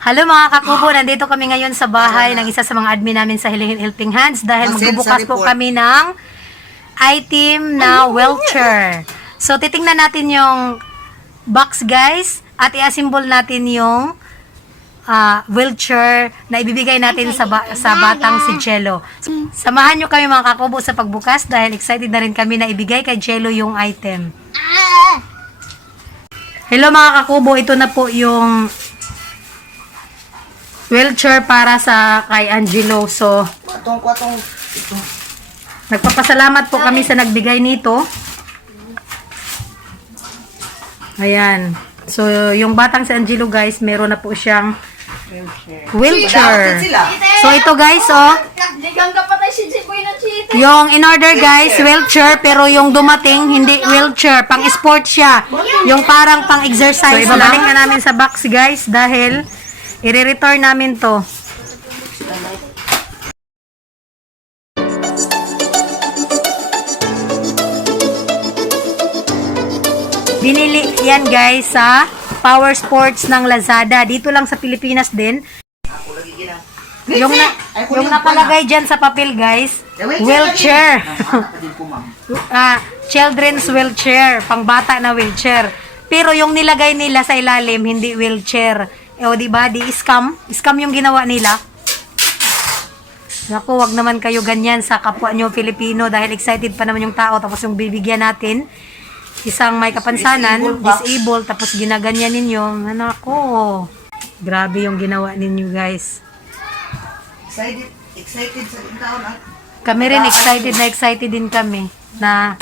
Hello mga kakubo, nandito kami ngayon sa bahay ng isa sa mga admin namin sa Helping Hands dahil magbubukas po kami ng item na wheelchair. So titingnan natin yung box guys at i-assemble natin yung wheelchair na ibibigay natin sa batang si Jello. Samahan nyo kami mga kakubo sa pagbukas dahil excited na rin kami na ibigay kay Jello yung item. Hello mga kakubo, ito na po yung wheelchair para sa kay Angelo. So, nagpapasalamat po kami sa nagbigay nito. Ayan. So, yung batang si Angelo guys, meron na po siyang wheelchair. So, ito guys, oh. Yung in order guys, wheelchair, pero yung dumating, hindi wheelchair. Pang sport siya. Yung parang pang exercise. So, ibabalik na namin sa box guys dahil i-return namin to. Binili yan guys sa Power Sports ng Lazada. Dito lang sa Pilipinas din. Yung nakalagay dyan sa papel guys, wheelchair. Children's wheelchair, pang bata na wheelchair. Pero yung nilagay nila sa ilalim, hindi wheelchair. O diba, scam yung ginawa nila. Naku, wag naman kayo ganyan sa kapwa nyo Filipino dahil excited pa naman yung tao tapos yung bibigyan natin isang may kapansanan, disabled, tapos ginaganyan ninyo. Naku, grabe yung ginawa ninyo guys. Excited sa taon. Kami rin excited din kami na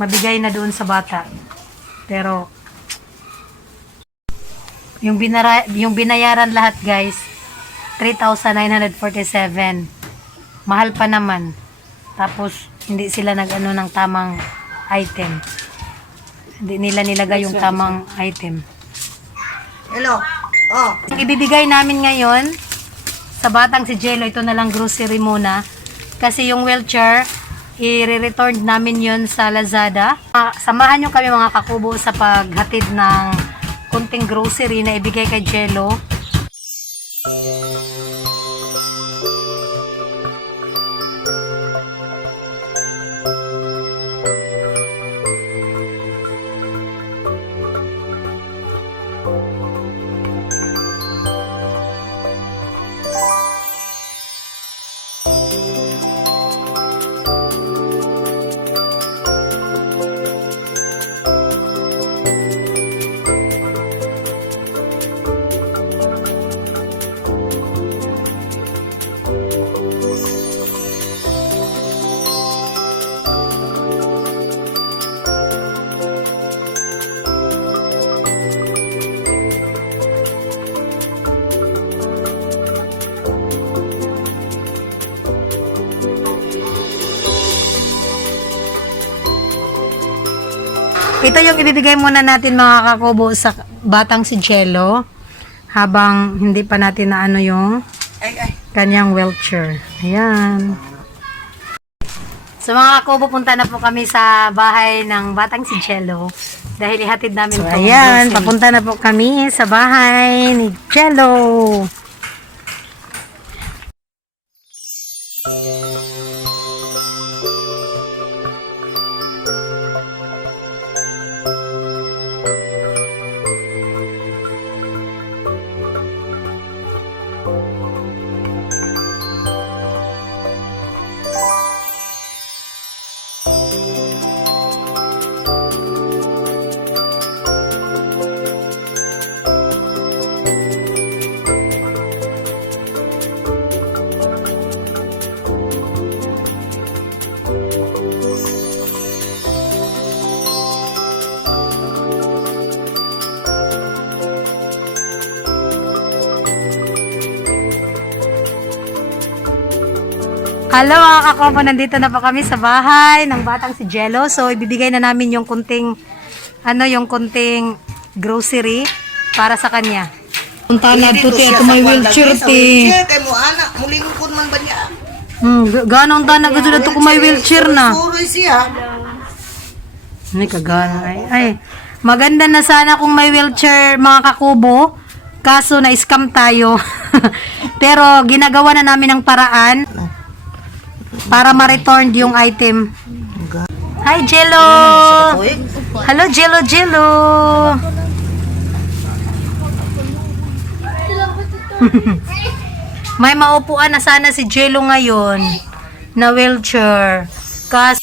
mabigay na doon sa bata. Pero yung binayaran lahat guys, 3,947. Mahal pa naman. Tapos, hindi sila nag-ano ng tamang item. Hindi nila nilagay yung tamang item. Hello. Oh. Ibibigay namin ngayon sa batang si Jello, ito na lang grocery muna. Kasi yung wheelchair, i-return namin yun sa Lazada. Samahan nyo kami mga kakubo sa paghatid ng kunting grocery na ibigay kay Jello. Ito yung ibibigay muna natin mga kakubo sa batang si Jello habang hindi pa natin na ano yung kanyang wheelchair. Ayan. So mga kakubo, punta na po kami sa bahay ng batang si Jello dahil ihatid namin ito. Ayan, papunta na po kami sa bahay ni Jello. Hello mga kakopo, nandito na po kami sa bahay ng batang si Jello. So ibibigay na namin yung kunting grocery para sa kanya. Punta na to ti ato may wheelchair ti. Kay mo anak, mulingkod man ba niya? Ganon ta na gusto na to kung may wheelchair na. Suroy siya. Ay kagana ay. Maganda na sana kung may wheelchair mga kakubo Kaso na-scam tayo. Pero ginagawa na namin ng paraan para ma-return yung item. Hi, Jello! Hello, Jello, Jello! May maupuan na sana si Jello ngayon na wheelchair. Kasi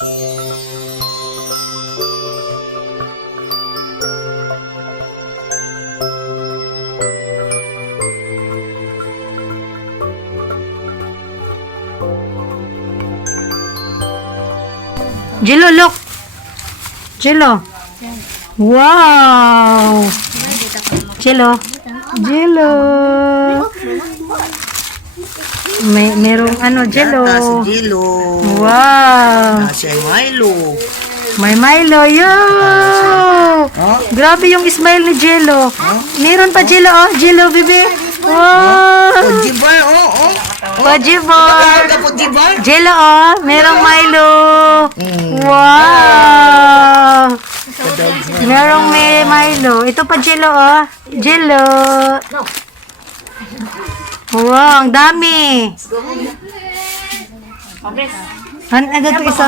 Jello, look! Jello! Wow! Jello! Jello! Merong ano, Jello. Yata si Jello. Wow! Si Milo. May Milo, yo! Oh? Grabe yung smile ni Jello. Meron pa Jello, oh. Jello, bibi. Wow! Jibar, oh. Pajibar. Kapag Jibar. Jello, oh. Merong Milo. Wow! Merong may Milo. Ito pa Jello, oh. Jello. Wow, ang dami. Ano to isa?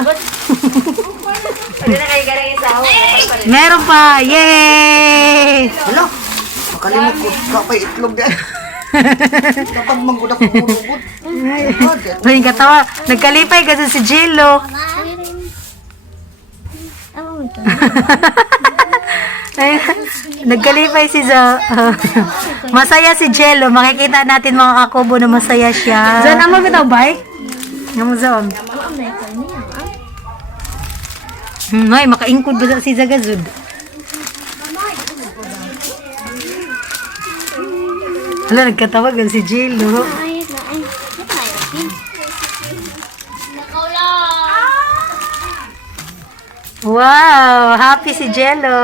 Meron pa. Yay! Hala, makalimot ko. Kapay itlog din. Kapag manggudak ko urugot. Maling katawa. Nagkalipay kasi si Jello. Ay, nagkalipay si Zo. Masaya si Jello. Makikita natin mga kakubo na masaya siya. Zan, amo bitaw bike? Amo Zon. Ay, makaingkod ba si Zagazud? Hala, nagkatawagan si Jello. Wow! Happy si Jello.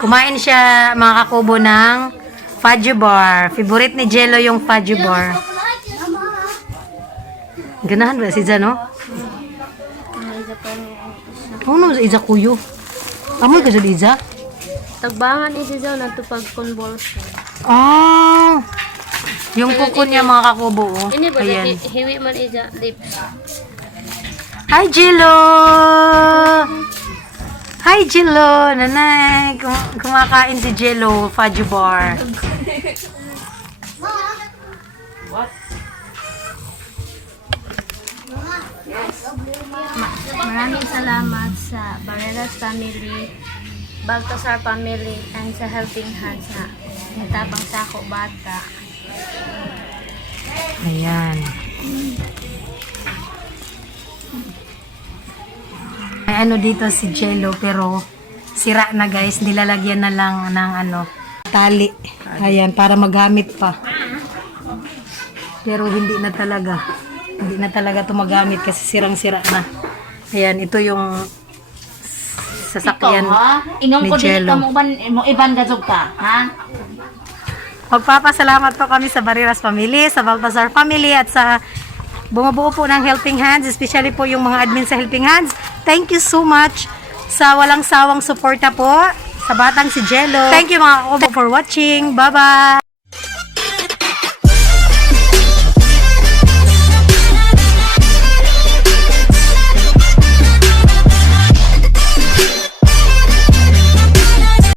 Kumain siya, mga kakubo, ng fudge bar. Favorite ni Jello yung fudge bar. Ganahan ba si Zano? Ano sa Iza kuyo? Amoy ka sa Iza? Tagbangan isi daw na ito pag convulsion. Ah! Yung kuko niya, mga kakubo. Oh. Ini ba Ayan. hiwi man ija lips. Hi, Jello! Hi, Jello! Nanay, kumakain si Jello, fudge bar. Maraming salamat sa Barreras family, Baltasar family, and sa Helping Hands na natabang sa ako bata. Ayan. May ano dito si Jello, pero sira na guys. Nilalagyan na lang ng ano, tali. Ayan, para magamit pa. Pero hindi na talaga. Hindi na talaga ito magamit kasi sirang-sira na. Ayan, ito yung sasakyan Ingong ni ko dili Jello. ka mo iban gazog ka, ha? Magpapasalamat po kami sa Barreras family, sa Baltasar family, at sa bumubuo po ng Helping Hands, especially po yung mga admin sa Helping Hands. Thank you so much sa walang sawang suporta po sa batang si Jello. Thank you mga kakubo for watching. Bye-bye!